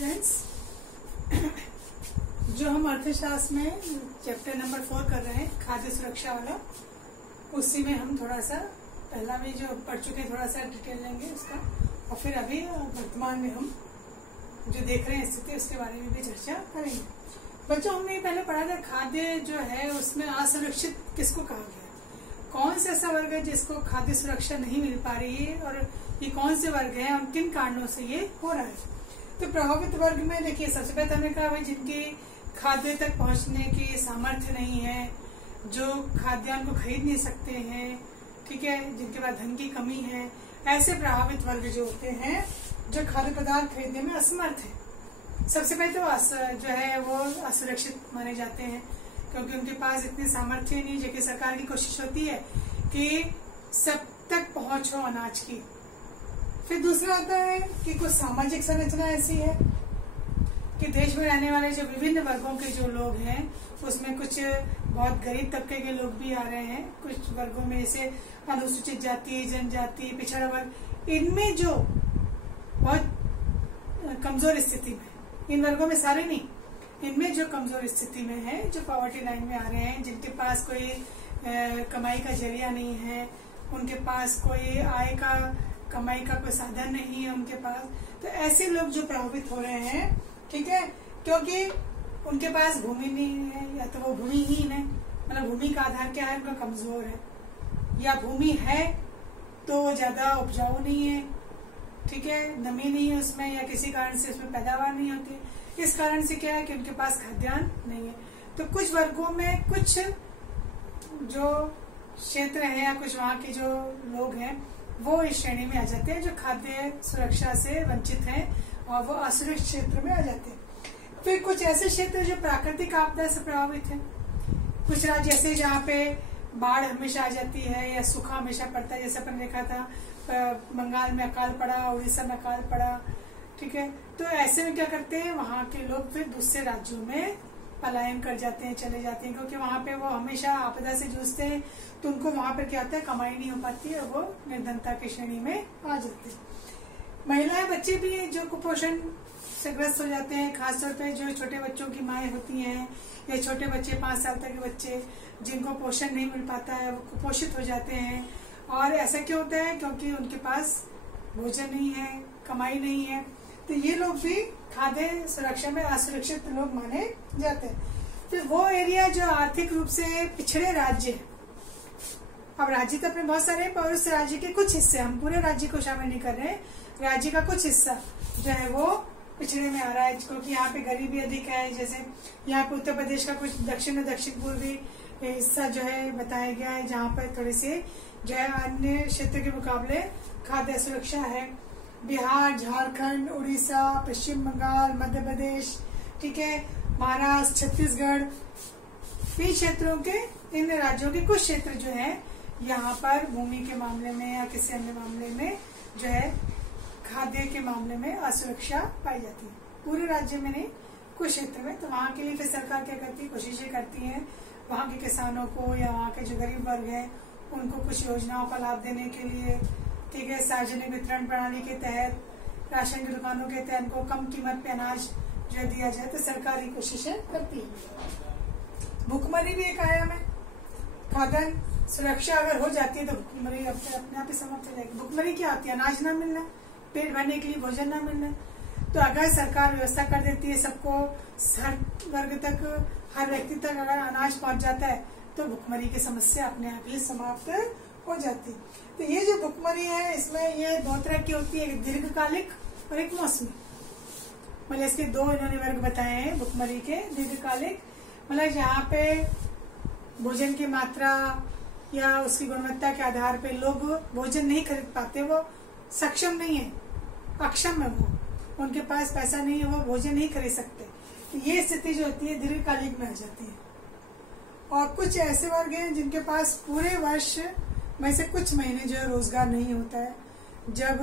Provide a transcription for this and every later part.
Students, जो हम अर्थशास्त्र में चैप्टर नंबर 4 कर रहे हैं खाद्य सुरक्षा वाला, उसी में हम थोड़ा सा पहला भी जो पढ़ चुके हैं थोड़ा सा डिटेल लेंगे उसका, और फिर अभी वर्तमान में हम जो देख रहे हैं स्थिति उसके बारे में भी चर्चा करेंगे। बच्चों, हमने पहले पढ़ा था खाद्य जो है उसमें असुरक्षित किसको कहा गया, कौन सा ऐसा वर्ग है जिसको खाद्य सुरक्षा नहीं मिल पा रही है और ये कौन से वर्ग हैं और किन कारणों से ये हो रहा है। तो प्रभावित वर्ग में देखिए, सबसे पहले हमने कहा भाई जिनके खाद्य तक पहुंचने की सामर्थ्य नहीं है, जो खाद्यान्न को खरीद नहीं सकते हैं, ठीक है, जिनके पास धन की कमी है, ऐसे प्रभावित वर्ग जो होते हैं जो खाद्य पदार्थ खरीदने में असमर्थ है। सबसे पहले तो जो है वो असुरक्षित माने जाते हैं, क्योंकि उनके पास इतनी सामर्थ्य नहीं, जबकि सरकार की कोशिश होती है कि सब तक पहुंच हो अनाज की। फिर दूसरा होता है कि कुछ सामाजिक संरचना ऐसी है कि देश में रहने वाले जो विभिन्न वर्गों के जो लोग हैं उसमें कुछ बहुत गरीब तबके के लोग भी आ रहे हैं, कुछ वर्गों में जैसे अनुसूचित जाति, जनजाति, पिछड़ा वर्ग, इनमें जो बहुत कमजोर स्थिति में, इन वर्गों में सारे नहीं, इनमें जो कमजोर स्थिति में है, जो पॉवर्टी लाइन में आ रहे हैं, जिनके पास कोई कमाई का जरिया नहीं है, उनके पास कोई आय का कमाई का कोई साधन नहीं है उनके पास, तो ऐसे लोग जो प्रभावित हो रहे हैं, ठीक है, क्योंकि उनके पास भूमि नहीं है या तो वो भूमिहीन है, मतलब भूमि का आधार क्या है, उनका कमजोर है, या भूमि है तो ज्यादा उपजाऊ नहीं है, ठीक है, नमी नहीं है उसमें, या किसी कारण से उसमें पैदावार नहीं होती। इस कारण से क्या है कि उनके पास खाद्यान्न नहीं है। तो कुछ वर्गों में कुछ जो क्षेत्र है या कुछ वहाँ के जो लोग हैं वो इस श्रेणी में आ जाते हैं जो खाद्य सुरक्षा से वंचित हैं और वो असुरक्षित क्षेत्र में आ जाते हैं। फिर कुछ ऐसे क्षेत्र जो प्राकृतिक आपदा से प्रभावित हैं, कुछ राज्य ऐसे जहाँ पे बाढ़ हमेशा आ जाती है या सूखा हमेशा पड़ता है, जैसे अपन देखा था बंगाल में अकाल पड़ा, उड़ीसा में अकाल पड़ा, ठीक है। तो ऐसे में क्या करते हैं, वहाँ के लोग फिर दूसरे राज्यों में पलायन कर जाते हैं, चले जाते हैं, क्योंकि वहाँ पे वो हमेशा आपदा से जूझते हैं, तो उनको वहाँ पर क्या होता है, कमाई नहीं हो पाती और वो निर्धनता की श्रेणी में आ जाते हैं। महिलाएं, बच्चे भी जो कुपोषण से ग्रस्त हो जाते हैं, खासतौर पे जो छोटे बच्चों की माएँ होती हैं या छोटे बच्चे 5 साल तक के बच्चे जिनको पोषण नहीं मिल पाता है, वो कुपोषित हो जाते हैं। और ऐसा क्यों होता है, क्योंकि उनके पास भोजन नहीं है, कमाई नहीं है, तो ये लोग भी खाद्य सुरक्षा में असुरक्षित लोग माने जाते हैं। फिर वो एरिया जो आर्थिक रूप से पिछड़े राज्य है, अब राज्य तो अपने बहुत सारे हैं, पर उस राज्य के कुछ हिस्से, हम पूरे राज्य को शामिल नहीं कर रहे हैं, राज्य का कुछ हिस्सा जो है वो पिछड़े में आ रहा है, क्योंकि यहाँ पे गरीबी अधिक है। जैसे यहाँ पे उत्तर प्रदेश का कुछ दक्षिण और दक्षिण पूर्वी हिस्सा जो है बताया गया है, जहाँ पर थोड़ी सी जो है अन्य क्षेत्र के मुकाबले खाद्य सुरक्षा है। बिहार, झारखंड, उड़ीसा, पश्चिम बंगाल, मध्य प्रदेश, ठीक है, महाराष्ट्र, छत्तीसगढ़, इन क्षेत्रों के, इन राज्यों के कुछ क्षेत्र जो है यहाँ पर भूमि के मामले में या किसी अन्य मामले में जो है खाद्य के मामले में असुरक्षा पाई जाती है। पूरे राज्य में नहीं, कुछ क्षेत्र में। तो वहाँ के लिए फिर सरकार क्या करती है, कोशिशें करती है वहाँ के किसानों को या वहाँ के जो गरीब वर्ग है उनको कुछ योजनाओं का लाभ देने के लिए, ठीक है, सार्वजनिक वितरण प्रणाली के तहत, राशन की दुकानों के तहत उनको कम कीमत पे अनाज जो दिया जाए, तो सरकारी कोशिशें करती है। भुखमरी भी एक आयाम है। खाद्यान्न सुरक्षा अगर हो जाती है तो भुखमरी अपने आप ही समाप्त हो जाएगी। भुखमरी क्या होती है, अनाज ना मिलना, पेट भरने के लिए भोजन ना मिलना। तो अगर सरकार व्यवस्था कर देती है, सबको हर वर्ग तक, हर व्यक्ति तक अगर अनाज पहुंच जाता है, तो भुखमरी की समस्या अपने आप ही समाप्त हो जाती। तो ये जो भुखमरी है, इसमें ये 2 तरह की होती है, एक दीर्घकालिक और एक मौसमी। मतलब इसके 2 इन्होंने वर्ग बताए हैं भुखमरी के। दीर्घकालिक मतलब जहाँ पे भोजन की मात्रा या उसकी गुणवत्ता के आधार पे लोग भोजन नहीं खरीद पाते, वो सक्षम नहीं है, अक्षम है, वो उनके पास पैसा नहीं है, वो भोजन नहीं खरीद सकते। तो ये स्थिति जो होती है दीर्घकालिक में आ जाती है। और कुछ ऐसे वर्ग हैं जिनके पास पूरे वर्ष में से कुछ महीने जो है रोजगार नहीं होता है। जब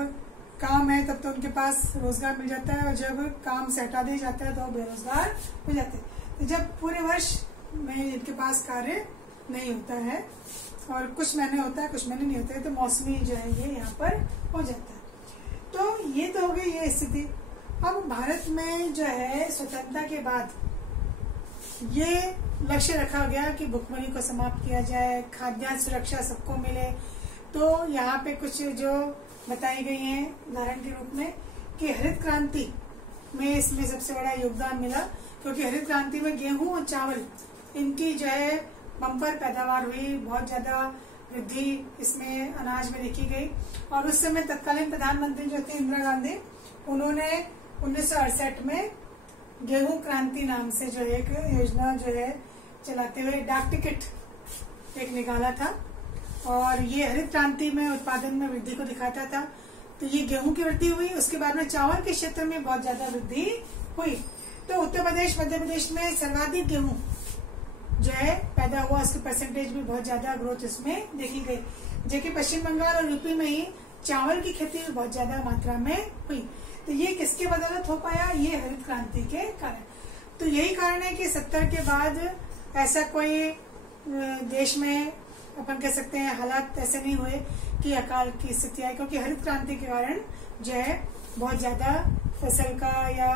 काम है तब तो उनके पास रोजगार मिल जाता है, और जब काम से हटा दिया जाता है तो बेरोजगार हो जाते हैं। तो जब पूरे वर्ष में इनके पास कार्य नहीं होता है और कुछ महीने होता है, कुछ महीने नहीं होते, तो मौसमी जो है ये यहाँ पर हो जाता है। तो ये तो हो गई ये स्थिति। अब भारत में जो है स्वतंत्रता के बाद ये लक्ष्य रखा गया कि भुखमरी को समाप्त किया जाए, खाद्यान्न सुरक्षा सबको मिले। तो यहाँ पे कुछ जो बताई गई हैं उदाहरण के रूप में कि हरित क्रांति में इसमें सबसे बड़ा योगदान मिला, क्योंकि हरित क्रांति में गेहूं और चावल इनकी जो है बम्पर पैदावार हुई, बहुत ज्यादा वृद्धि इसमें अनाज में देखी गई। और उस समय तत्कालीन प्रधानमंत्री जो थे इंदिरा गांधी, उन्होंने 1968 में गेहूं क्रांति नाम से जो एक योजना जो है चलाते हुए डाक टिकट एक निकाला था, और ये हरित क्रांति में उत्पादन में वृद्धि को दिखाता था। तो ये गेहूं की वृद्धि हुई, उसके बाद में चावल के क्षेत्र में बहुत ज्यादा वृद्धि हुई। तो उत्तर प्रदेश मध्य प्रदेश में सर्वाधिक गेहूं जो है पैदा हुआ, उसकी परसेंटेज भी बहुत ज्यादा ग्रोथ इसमें देखी गई, जबकि पश्चिम बंगाल और यूपी में ही चावल की खेती भी बहुत ज्यादा मात्रा में हुई। तो ये किसके बदौलत हो पाया? ये हरित क्रांति के कारण। तो यही कारण है कि 70 के बाद ऐसा कोई देश में अपन कह सकते हैं हालात ऐसे नहीं हुए कि अकाल की स्थिति आई, क्योंकि हरित क्रांति के कारण जो है बहुत ज्यादा फसल का या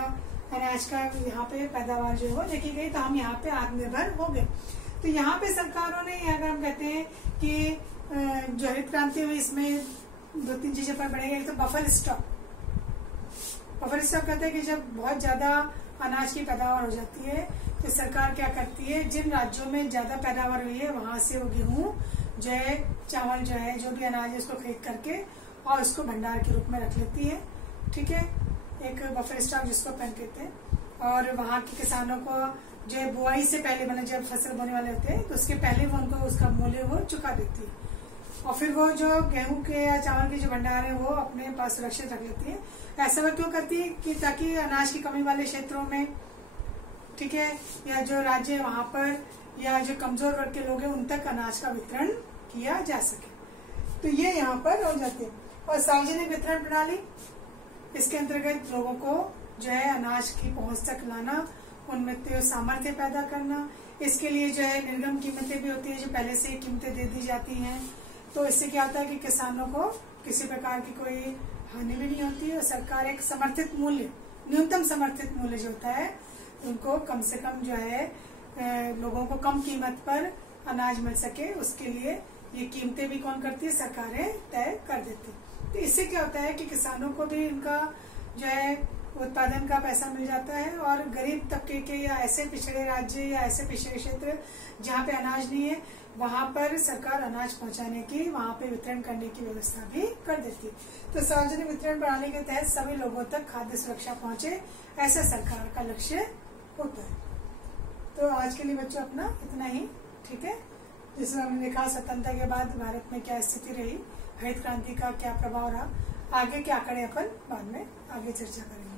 अनाज का यहाँ पे पैदावार जो है देखी गई। तो हम यहाँ पे आत्मनिर्भर हो गए। तो यहाँ पे सरकारों ने, अगर हम कहते हैं कि जो हरित क्रांति हुई इसमें 2-3 चीजें पर बढ़ेगा। एक तो बफर स्टॉक। बफर स्टॉक कहते हैं कि जब बहुत ज्यादा अनाज की पैदावार हो जाती है तो सरकार क्या करती है, जिन राज्यों में ज्यादा पैदावार हुई है वहां से वो गेहूं जो है, चावल जो है, जो भी अनाज है उसको खरीद करके और उसको भंडार के रूप में रख लेती है। ठीक है, एक बफर स्टॉक जिसको अपन कहते हैं। और वहां के किसानों को जो है बुआई से पहले, मतलब जब फसल बोने वाले होते हैं तो उसके पहले वो उनको उसका मूल्य वो चुका देती है, और फिर वो जो गेहूं के या चावल के जो भंडार है वो अपने पास सुरक्षित रख लेती है। ऐसा वो क्यों करती है कि ताकि अनाज की कमी वाले क्षेत्रों में, ठीक है, या जो राज्य है वहां पर, या जो कमजोर वर्ग के लोग हैं उन तक अनाज का वितरण किया जा सके। तो ये यहाँ पर हो जाती है। और सार्वजनिक वितरण प्रणाली, इसके अंतर्गत लोगों को जो है अनाज की पहुंच तक लाना, उनमें सामर्थ्य पैदा करना। इसके लिए जो है निर्गम कीमतें भी होती है, जो पहले से कीमतें दे दी जाती हैं। तो इससे क्या होता है कि किसानों को किसी प्रकार की कोई हानि भी नहीं होती है, और सरकार एक समर्थित मूल्य, न्यूनतम समर्थित मूल्य जो होता है उनको कम से कम जो है लोगों को कम कीमत पर अनाज मिल सके, उसके लिए ये कीमतें भी कौन करती है? सरकारें तय कर देती है। तो इससे क्या होता है कि किसानों को भी इनका जो है उत्पादन का पैसा मिल जाता है, और गरीब तबके के या ऐसे पिछड़े राज्य या ऐसे पिछड़े क्षेत्र जहाँ पे अनाज नहीं है वहां पर सरकार अनाज पहुंचाने की, वहां पे वितरण करने की व्यवस्था भी कर देती है। तो सार्वजनिक वितरण प्रणाली के तहत सभी लोगों तक खाद्य सुरक्षा पहुंचे, ऐसा सरकार का लक्ष्य होता है। तो आज के लिए बच्चों अपना इतना ही। ठीक है, जिसमें हमने देखा स्वतंत्रता के बाद भारत में क्या स्थिति रही, हरित क्रांति का क्या प्रभाव रहा, आगे क्या करें अपन बाद में आगे चर्चा करेंगे।